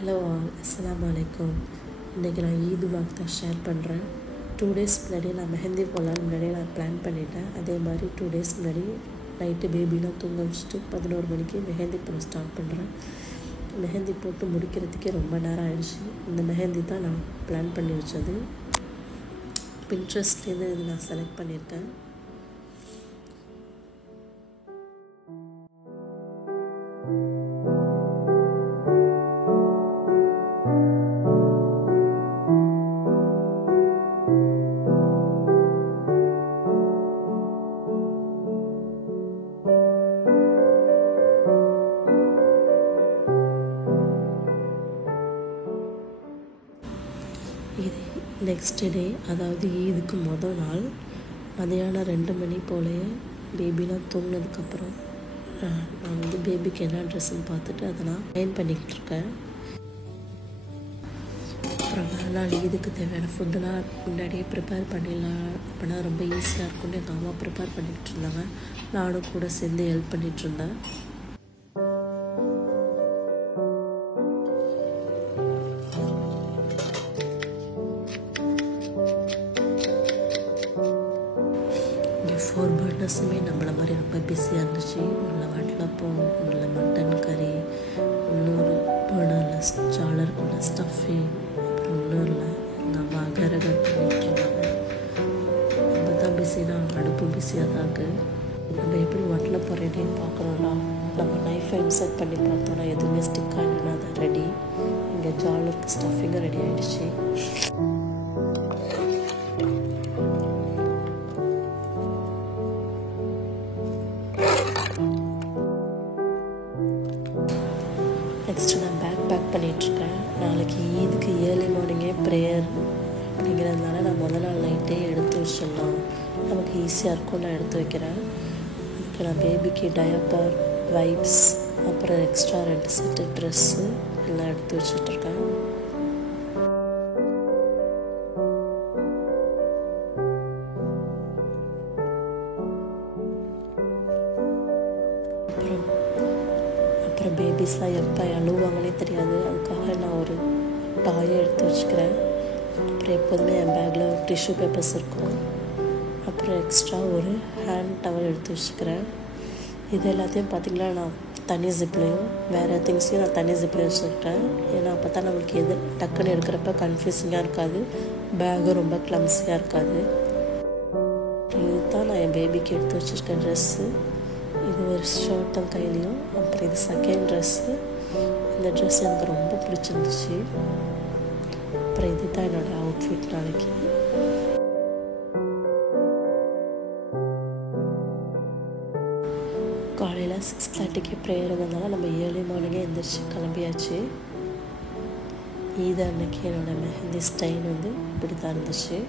Hello all, அஸ்ஸலாமு அலைக்கும். இன்றைக்கி நான் ஈத் vlog தான் ஷேர் பண்ணுறேன். 2 days முன்னாடி நான் மெஹந்தி போடலான்னு முன்னாடியே நான் பிளான் பண்ணிட்டேன். அதே மாதிரி 2 days முன்னாடி நைட்டு பேபிலாம் தூங்க வச்சுட்டு 11 மணிக்கு மெஹந்தி போட ஸ்டார்ட் பண்ணுறேன். மெஹந்தி போட்டு முடிக்கிறதுக்கே ரொம்ப நேரம் ஆயிடுச்சு. இந்த மெஹந்தி தான் நான் பிளான் பண்ணி வச்சது. பின்ட்ரெஸ்ட்லேருந்து இது நான் செலக்ட் பண்ணியிருக்கேன். இது நெக்ஸ்ட் டே, அதாவது ஈதுக்கு மொதல் நாள் மதியானம் 2 மணி போலேயே பேபிலாம் தூங்கினதுக்கப்புறம் நான் பேபிக்கு என்ன ட்ரெஸ்ஸுன்னு பார்த்துட்டு அதை நான் அயர்ன் பண்ணிக்கிட்டு இருக்கேன். அப்புறம் மறுநாள் ஈதுக்கு தேவையான ஃபுட்டுலாம் முன்னாடியே ப்ரிப்பேர் பண்ணிடலாம், அப்படின்னா ரொம்ப ஈஸியாக இருக்கும்னு எங்கள் அம்மா ப்ரிப்பேர் பண்ணிக்கிட்டு இருந்தாங்க. நானும் கூட சேர்ந்து ஹெல்ப் பண்ணிகிட்டு இருந்தேன். இங்கே 4 பர்னர்ஸுமே நம்மளை மாதிரி ரொம்ப பிஸியாக இருந்துச்சு. நல்ல வட்டலப்பம், நல்ல மட்டன் கறி, இன்னொரு பர்னரில் சாலருக்குள்ள ஸ்டஃபிங், அப்புறம் இன்னொருல எங்கள் அம்மா கரகர் பண்ணிட்டு இருந்தாங்க. ரொம்ப தான் பிஸினா அடுப்பு பிஸியாக தான் இருக்குது. நம்ம எப்படி வட்டலப்பம் ரெடின்னு பார்க்கணும்னா நம்ம நைஃபை இன்சர்ட் பண்ணி பார்த்தோன்னா எதுவுமே ஸ்டிக் ஆகிடுனா அது ரெடி. இங்கே ஜாலருக்கு ஸ்டஃபிங்கும் ரெடி ஆகிடுச்சு. நெக்ஸ்ட்டு நான் பேக் பண்ணிகிட்ருக்கேன். நாளைக்கு ஈதுக்கு ஏர்லி மார்னிங்கே ப்ரேயர் அப்படிங்கிறதுனால நான் முதல் நாள் நைட்டே எடுத்து வச்சிடலாம், நமக்கு ஈஸியாக இருக்கும். நான் எடுத்து வைக்கிறேன். அதுக்கு நான் பேபிக்கு டயப்பர், வைப்ஸ், அப்புறம் எக்ஸ்ட்ரா 2 செட்டு ட்ரெஸ்ஸு எல்லாம் எடுத்து வச்சிட்ருக்கேன். அப்புறம் பேபிஸ்லாம் எப்போ அழுவாங்கன்னே தெரியாது, அதுக்காக நான் ஒரு டாயை எடுத்து வச்சுக்கிறேன். அப்புறம் எப்போதுமே என் பேக்கில் ஒரு டிஷ்யூ பேப்பர்ஸ் இருக்கும். அப்புறம் எக்ஸ்ட்ரா ஒரு ஹேண்ட் டவல் எடுத்து வச்சுக்கிறேன். இது எல்லாத்தையும் பார்த்திங்கன்னா நான் தனி ஜிப்லேயும் வேறு திங்ஸையும் நான் தனி ஜிப்லேயும் வச்சுருக்கேன். ஏன்னா அப்போ தான் நம்மளுக்கு எது டக்குன்னு எடுக்கிறப்ப கன்ஃபியூசிங்காக இருக்காது, பேகும் ரொம்ப கிளம்ஸியாக இருக்காது. இதுதான் நான் என் பேபிக்கு எடுத்து வச்சுருக்கேன் ட்ரெஸ்ஸு. இது ஒரு ஷர்ட்டும் கையிலையும். அப்புறம் இது செகண்ட் ட்ரெஸ்ஸு. இந்த ட்ரெஸ் எனக்கு ரொம்ப பிடிச்சிருந்துச்சு. அப்புறம் இது தான் என்னோடய அவுட்ஃபிட் நாளைக்கு. காலையில் 6:30க்கு ப்ரேயர் இருந்ததுனால நம்ம ஏர்லி மார்னிங்கே எழுந்திரிச்சு கிளம்பியாச்சு. ஈத் அன்னைக்கு என்னோடய மெஹந்தி ஸ்டைல் இப்படி தான் இருந்துச்சு.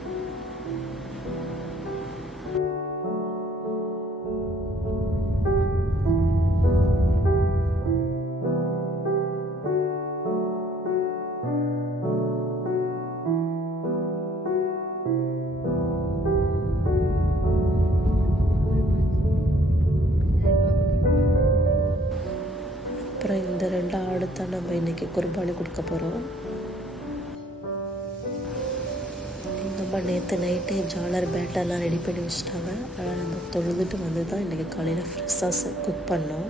அப்புறம் இந்த 2 ஆடு தான் நம்ம இன்றைக்கி குர்பானி கொடுக்க போகிறோம். எங்கள் அம்மா நேற்று நைட்டே ஜாலர் பேட்டெல்லாம் ரெடி பண்ணி வச்சுட்டாங்க. ஆனால் நம்ம தொழுதுட்டு வந்து தான் இன்றைக்கி காலையில் ஃப்ரெஷ்ஷாக குக் பண்ணோம்.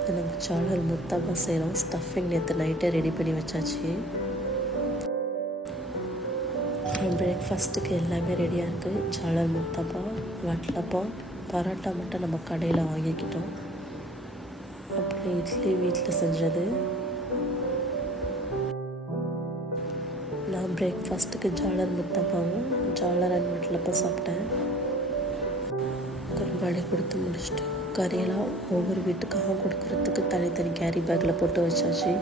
இது நம்ம ஜாலர் முத்தாப்பா செய்கிறோம். ஸ்டஃபிங் நேற்று நைட்டே ரெடி பண்ணி வச்சாச்சு. அப்புறம் பிரேக்ஃபாஸ்ட்டுக்கு எல்லாமே ரெடியாக இருக்குது. ஜாலர் முத்தாப்பா, வட்டலப்பம், பரோட்டா மட்டும் நம்ம கடையில் வாங்கிக்கிட்டோம். அப்புறம் இட்லி வீட்டில் செஞ்சது. நான் பிரேக்ஃபாஸ்ட்டுக்கு ஜாலர் முத்தாப்பாவும் ஜாலர் அண்ட் வட்டலப்பம் சாப்பிட்டேன். குர்பானி கொடுத்து முடிச்சுட்டு கறியெல்லாம் ஒவ்வொரு வீட்டுக்காக கொடுக்குறதுக்கு தனித்தனி கேரி பேக்கில் போட்டு வச்சாச்சு.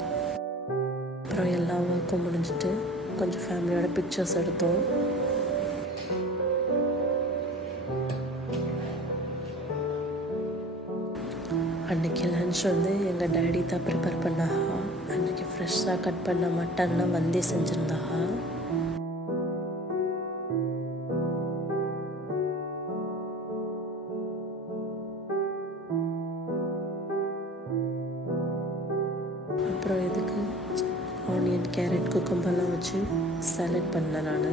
அப்புறம் எல்லா ஒர்க்கும் முடிஞ்சிட்டு கொஞ்சம் ஃபேமிலியோட பிக்சர்ஸ் எடுத்தோம். அன்றைக்கி லன்ச் எங்கள் டேடி தான் ப்ரிப்பேர் பண்ணாஹா. அன்றைக்கி ஃப்ரெஷ்ஷாக கட் பண்ண மட்டன்லாம் வந்தே செஞ்சுருந்தாஹா. அப்புறம் இதுக்கு ஆனியன் கேரட் குக்கம்பர்லாம் வச்சு சாலட் பண்ணேன் நான்.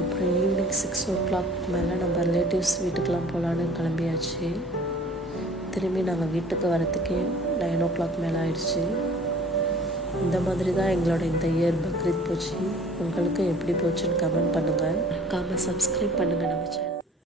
அப்புறம் ஈவினிங் 6 o'clock மேலே நம்ம ரிலேட்டிவ்ஸ் வீட்டுக்கெலாம் போகலான்னு கிளம்பியாச்சு. திரும்பி நாங்கள் வீட்டுக்கு வரத்துக்கே 9 o'clock மேலே ஆயிடுச்சு. இந்த மாதிரி தான் எங்களோட இந்த இயர் பக்ரீத் போச்சு. உங்களுக்கு எப்படி போச்சுன்னு கமெண்ட் பண்ணுங்கள். மறக்காமல் சப்ஸ்கிரைப் பண்ணுங்கள் நம்ம சேனல்.